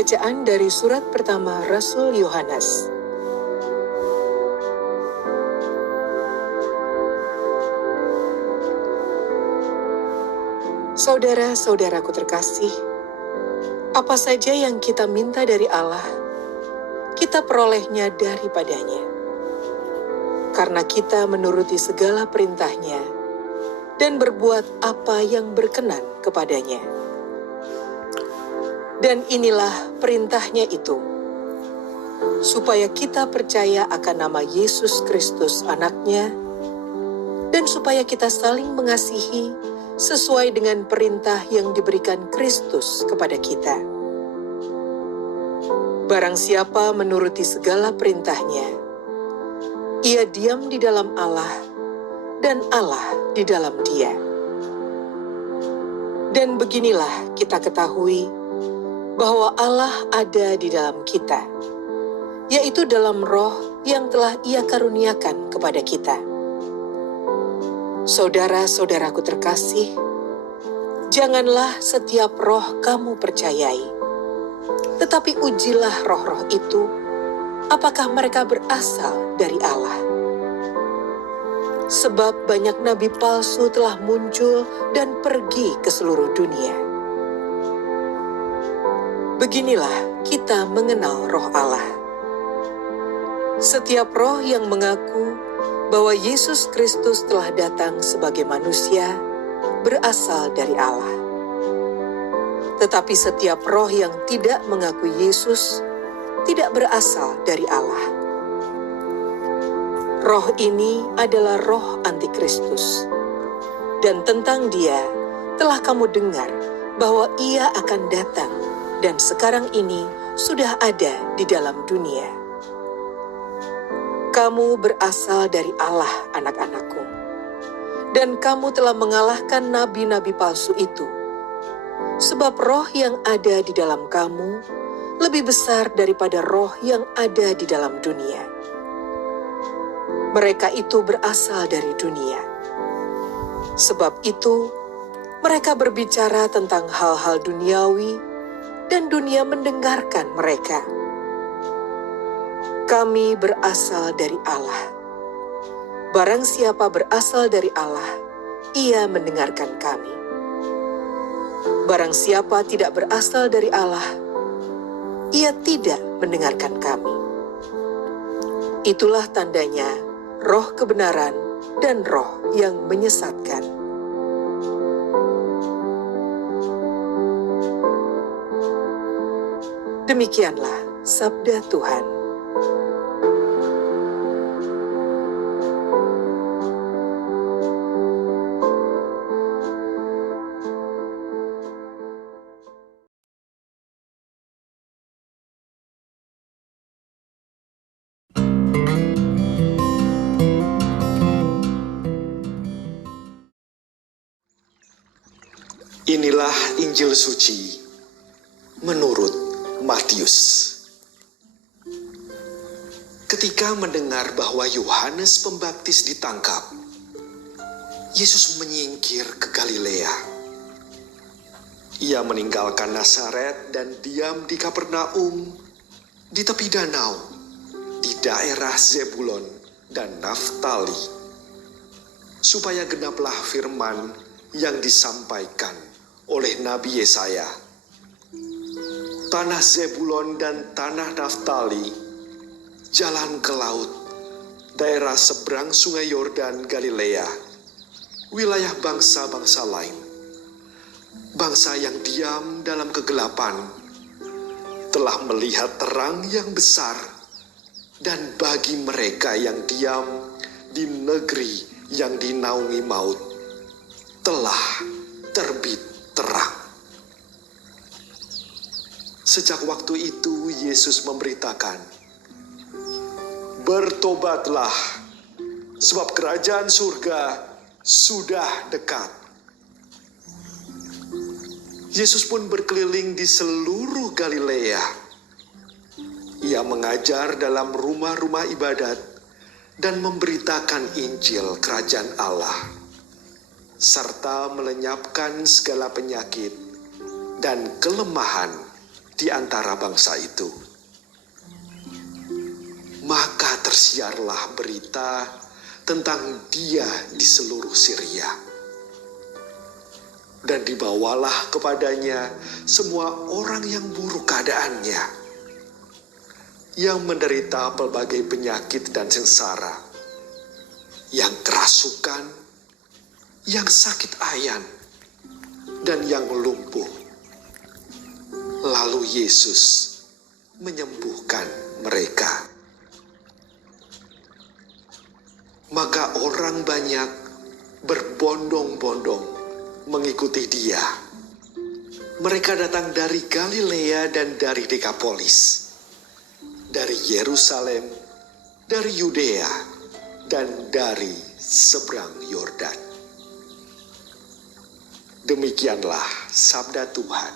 Bacaan dari surat pertama Rasul Yohanes. Saudara-saudaraku terkasih, apa saja yang kita minta dari Allah, kita perolehnya daripadanya. Karena kita menuruti segala perintahnya dan berbuat apa yang berkenan kepadanya. Dan inilah perintahnya itu, supaya kita percaya akan nama Yesus Kristus Anaknya, dan supaya kita saling mengasihi sesuai dengan perintah yang diberikan Kristus kepada kita. Barang siapa menuruti segala perintahnya, ia diam di dalam Allah, dan Allah di dalam dia. Dan beginilah kita ketahui bahwa Allah ada di dalam kita, yaitu dalam Roh yang telah Ia karuniakan kepada kita. Saudara-saudaraku terkasih, janganlah setiap roh kamu percayai, tetapi ujilah roh-roh itu, apakah mereka berasal dari Allah. Sebab banyak nabi palsu telah muncul dan pergi ke seluruh dunia. Beginilah kita mengenal Roh Allah. Setiap roh yang mengaku bahwa Yesus Kristus telah datang sebagai manusia berasal dari Allah. Tetapi setiap roh yang tidak mengaku Yesus tidak berasal dari Allah. Roh ini adalah roh antikristus. Dan tentang dia telah kamu dengar bahwa ia akan datang, dan sekarang ini sudah ada di dalam dunia. Kamu berasal dari Allah, anak-anakku, dan kamu telah mengalahkan nabi-nabi palsu itu, sebab roh yang ada di dalam kamu lebih besar daripada roh yang ada di dalam dunia. Mereka itu berasal dari dunia. Sebab itu, mereka berbicara tentang hal-hal duniawi, dan dunia mendengarkan mereka. Kami berasal dari Allah. Barang siapa berasal dari Allah, ia mendengarkan kami. Barang siapa tidak berasal dari Allah, ia tidak mendengarkan kami. Itulah tandanya roh kebenaran dan roh yang menyesatkan. Demikianlah sabda Tuhan. Inilah Injil suci menurut Matius. Ketika mendengar bahwa Yohanes Pembaptis ditangkap, Yesus menyingkir ke Galilea. Ia meninggalkan Nazaret dan diam di Kapernaum, di tepi danau, di daerah Zebulon dan Naftali, supaya genaplah firman yang disampaikan oleh Nabi Yesaya. Tanah Zebulon dan tanah Naftali, jalan ke laut, daerah seberang sungai Yordan Galilea, wilayah bangsa-bangsa lain. Bangsa yang diam dalam kegelapan telah melihat terang yang besar, dan bagi mereka yang diam di negeri yang dinaungi maut, telah terbit terang. Sejak waktu itu Yesus memberitakan, "Bertobatlah, sebab kerajaan surga sudah dekat." Yesus pun berkeliling di seluruh Galilea. Ia mengajar dalam rumah-rumah ibadat dan memberitakan Injil Kerajaan Allah, serta melenyapkan segala penyakit dan kelemahan di antara bangsa itu. Maka tersiarlah berita tentang dia di seluruh Syria. Dan dibawalah kepadanya semua orang yang buruk keadaannya, yang menderita pelbagai penyakit dan sengsara, yang kerasukan, yang sakit ayan, dan yang lumpuh. Lalu Yesus menyembuhkan mereka. Maka orang banyak berbondong-bondong mengikuti dia. Mereka datang dari Galilea dan dari Dekapolis, dari Yerusalem, dari Yudea, dan dari seberang Yordan. Demikianlah sabda Tuhan.